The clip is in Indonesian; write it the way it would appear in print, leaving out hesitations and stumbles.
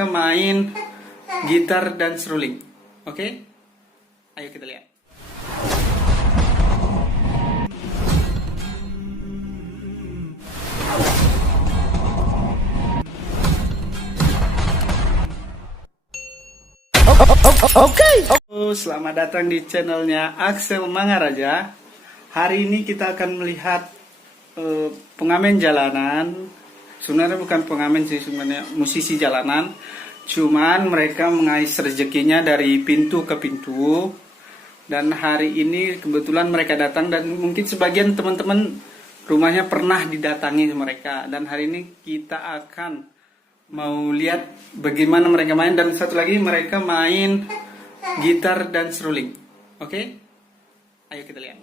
mereka main gitar dan seruling. Oke? Ayo kita lihat. Selamat datang di channelnya Axel Mangaraja. Hari ini kita akan melihat pengamen jalanan. Sebenarnya bukan pengamen sih, sebenarnya musisi jalanan. Cuman mereka mengais rezekinya dari pintu ke pintu. Dan hari ini kebetulan mereka datang, dan mungkin sebagian teman-teman rumahnya pernah didatangi mereka. Dan hari ini kita akan mau lihat bagaimana mereka main, dan satu lagi mereka main gitar dan seruling. Oke? Ayo kita lihat.